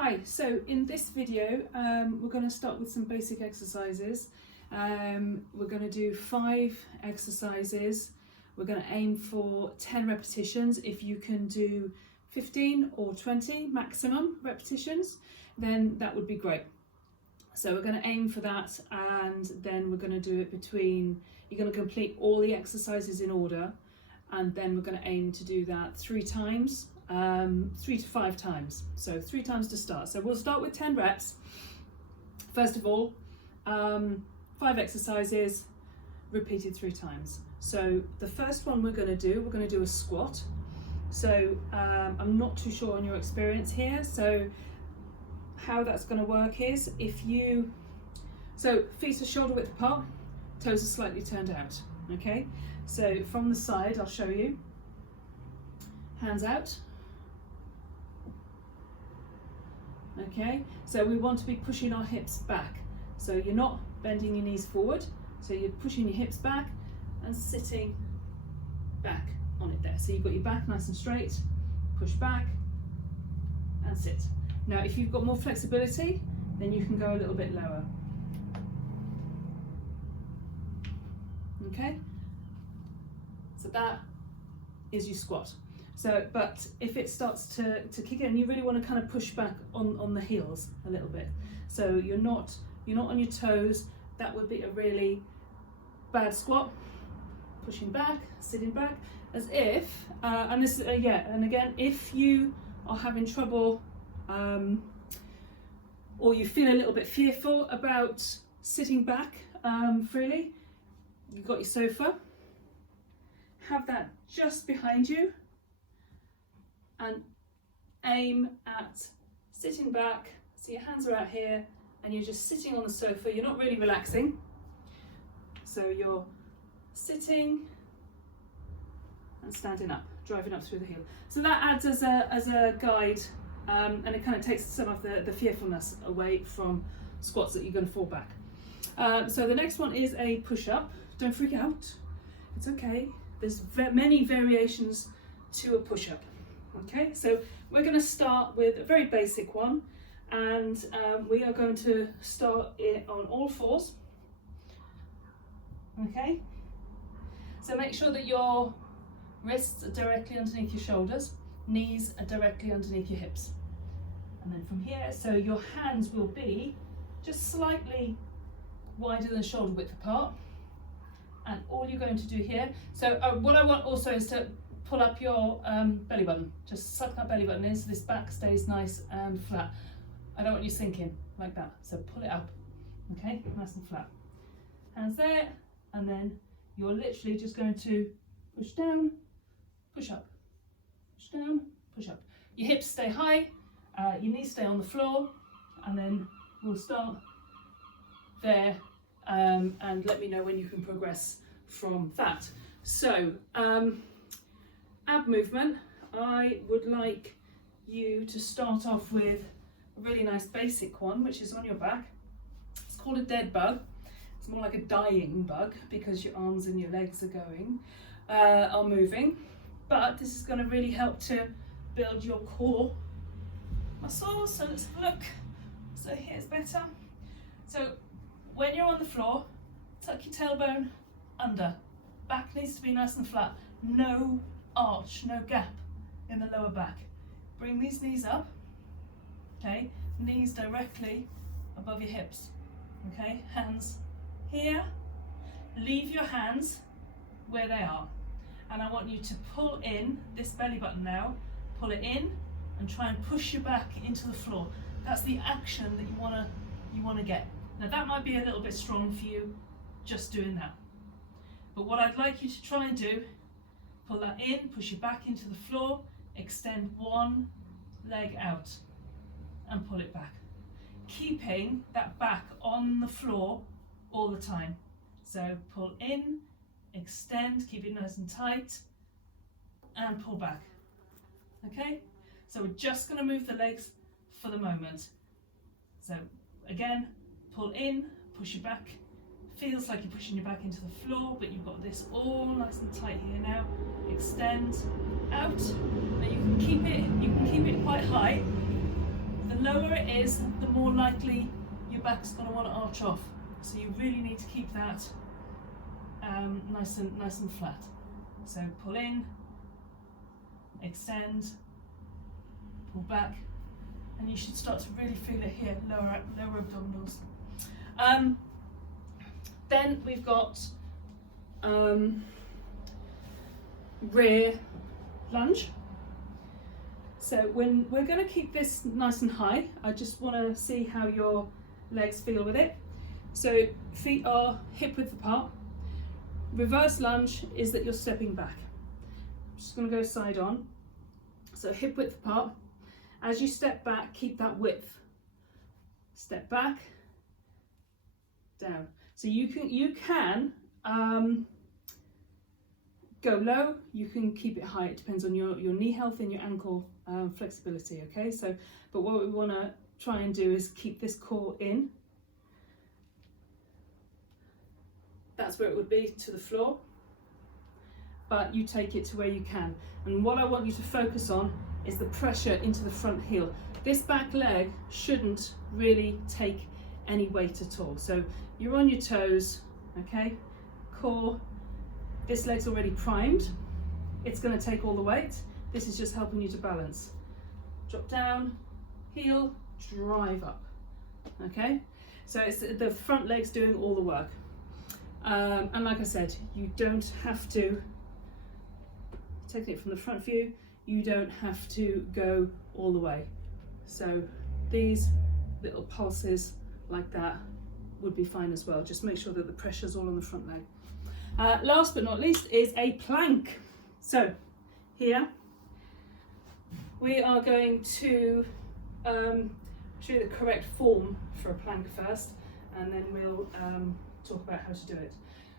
Hi, so in this video we're going to start with some basic exercises. We're going to do 5 exercises. We're going to aim for 10 repetitions. If you can do 15 or 20 maximum repetitions, then that would be great. So we're going to aim for that, and then we're going to do it between, you're going to complete all the exercises in order, and then we're going to aim to do that 3 times. 3 to 5 times, so 3 times to start. So we'll start with 10 reps. First of all, 5 exercises repeated 3 times. So the first one we're going to do a squat. So I'm not too sure on your experience here, so how that's going to work is so feet are shoulder width apart, toes are slightly turned out. Okay, so from the side I'll show you. Hands out. Okay, so we want to be pushing our hips back. So you're not bending your knees forward, so you're pushing your hips back and sitting back on it there. So you've got your back nice and straight, push back and sit. Now if you've got more flexibility, then you can go a little bit lower. Okay, so that is your squat. So, but if it starts to kick in, you really want to kind of push back on the heels a little bit. So you're not on your toes. That would be a really bad squat. Pushing back, sitting back, as if, and this, and again, if you are having trouble, or you feel a little bit fearful about sitting back freely, you've got your sofa. Have that just behind you. And aim at sitting back, so your hands are out here and you're just sitting on the sofa, you're not really relaxing. So you're sitting and standing up, driving up through the heel. So that adds as a guide, and it kind of takes some of the fearfulness away from squats that you're going to fall back. So the next one is a push-up. Don't freak out, it's okay. There's many variations to a push-up. Okay, so we're going to start with a very basic one, and we are going to start it on all 4s. Okay, so make sure that your wrists are directly underneath your shoulders, knees are directly underneath your hips, and then from here, so your hands will be just slightly wider than shoulder width apart, and all you're going to do here, so what I want also is to pull up your belly button. Just suck that belly button in so this back stays nice and flat. I don't want you sinking like that, so pull it up, okay, nice and flat. Hands there, and then you're literally just going to push down, push up, push down, push up. Your hips stay high, your knees stay on the floor, and then we'll start there, and let me know when you can progress from that. So, ab movement, I would like you to start off with a really nice basic one, which is on your back. It's called a dead bug. It's more like a dying bug because your arms and your legs are moving. But this is going to really help to build your core muscles. So let's have a look. So here's better. So when you're on the floor, tuck your tailbone under. Back needs to be nice and flat. No arch, no gap in the lower back. Bring these knees up, okay, knees directly above your hips, okay, hands here, leave your hands where they are, and I want you to pull in this belly button now, pull it in and try and push your back into the floor. That's the action that you want to get. Now that might be a little bit strong for you just doing that, but what I'd like you to try and do, pull that in, push your back into the floor, extend one leg out and pull it back. Keeping that back on the floor all the time. So pull in, extend, keep it nice and tight, and pull back. Okay, so we're just going to move the legs for the moment. So again, pull in, push your back. Feels like you're pushing your back into the floor, but you've got this all nice and tight here now. Extend out. Now you can keep it quite high. The lower it is, the more likely your back's going to want to arch off. So you really need to keep that nice and flat. So pull in, extend, pull back, and you should start to really feel it here, lower abdominals. Then we've got rear lunge. So when we're going to keep this nice and high, I just want to see how your legs feel with it. So feet are hip width apart. Reverse lunge is that you're stepping back. I'm just going to go side on. So hip width apart. As you step back, keep that width. Step back, down. So you can go low, you can keep it high. It depends on your knee health and your ankle flexibility, okay? So, but what we want to try and do is keep this core in. That's where it would be to the floor, but you take it to where you can. And what I want you to focus on is the pressure into the front heel. This back leg shouldn't really take any weight at all. So you're on your toes, okay? Core, this leg's already primed. It's going to take all the weight. This is just helping you to balance. Drop down, heel, drive up, okay? So it's the front leg's doing all the work. And like I said, you don't have to, taking it from the front view, you don't have to go all the way. So these little pulses like that would be fine as well. Just make sure that the pressure's all on the front leg. Last but not least is a plank. So here we are going to show you the correct form for a plank first, and then we'll talk about how to do it.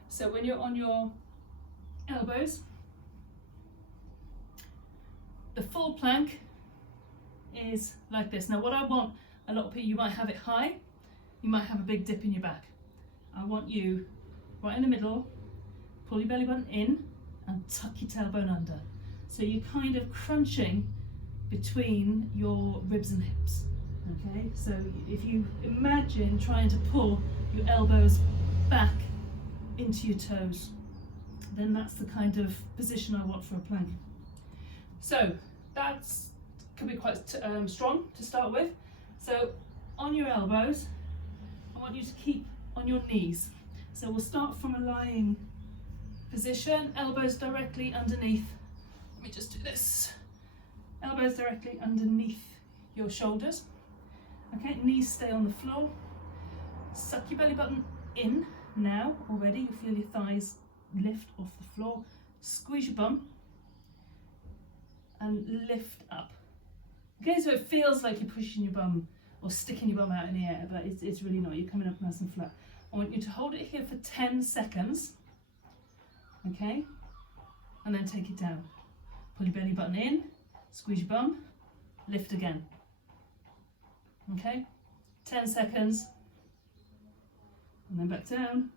So when you're on your elbows, the full plank is like this. Now what I want, a lot of people, you might have it high, you might have a big dip in your back. I want you right in the middle, pull your belly button in and tuck your tailbone under. So you're kind of crunching between your ribs and hips. Okay, so if you imagine trying to pull your elbows back into your toes, then that's the kind of position I want for a plank. So that's can be quite strong to start with. So on your elbows, I want you to keep on your knees. So we'll start from a lying position, elbows directly underneath. Let me just do this. Elbows directly underneath your shoulders. Okay, knees stay on the floor. Suck your belly button in now already. You feel your thighs lift off the floor. Squeeze your bum and lift up. Okay, so it feels like you're pushing your bum or sticking your bum out in the air, but it's really not. You're coming up nice and flat. I want you to hold it here for 10 seconds. Okay, and then take it down. Pull your belly button in, squeeze your bum, lift again. Okay, 10 seconds, and then back down.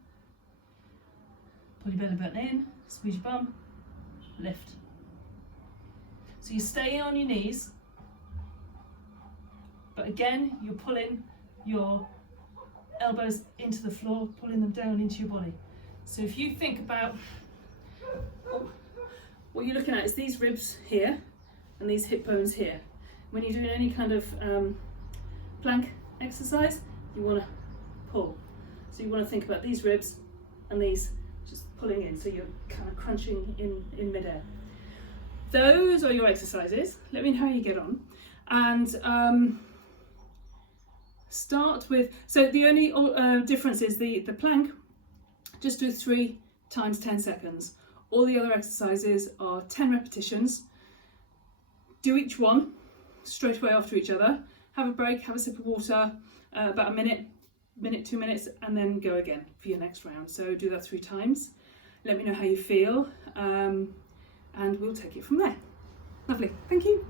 Pull your belly button in, squeeze your bum, lift. So you stay on your knees, but again, you're pulling your elbows into the floor, pulling them down into your body. So if you think about what you're looking at is these ribs here and these hip bones here. When you're doing any kind of plank exercise, you want to pull. So you want to think about these ribs and these just pulling in, so you're kind of crunching in midair. Those are your exercises. Let me know how you get on. And start with, so the only difference is the plank, just do 3 times 10 seconds. All the other exercises are 10 repetitions. Do each one straight away after each other. Have a break, have a sip of water, about a minute, 2 minutes, and then go again for your next round. So do that 3 times. Let me know how you feel, and we'll take it from there. Lovely, thank you.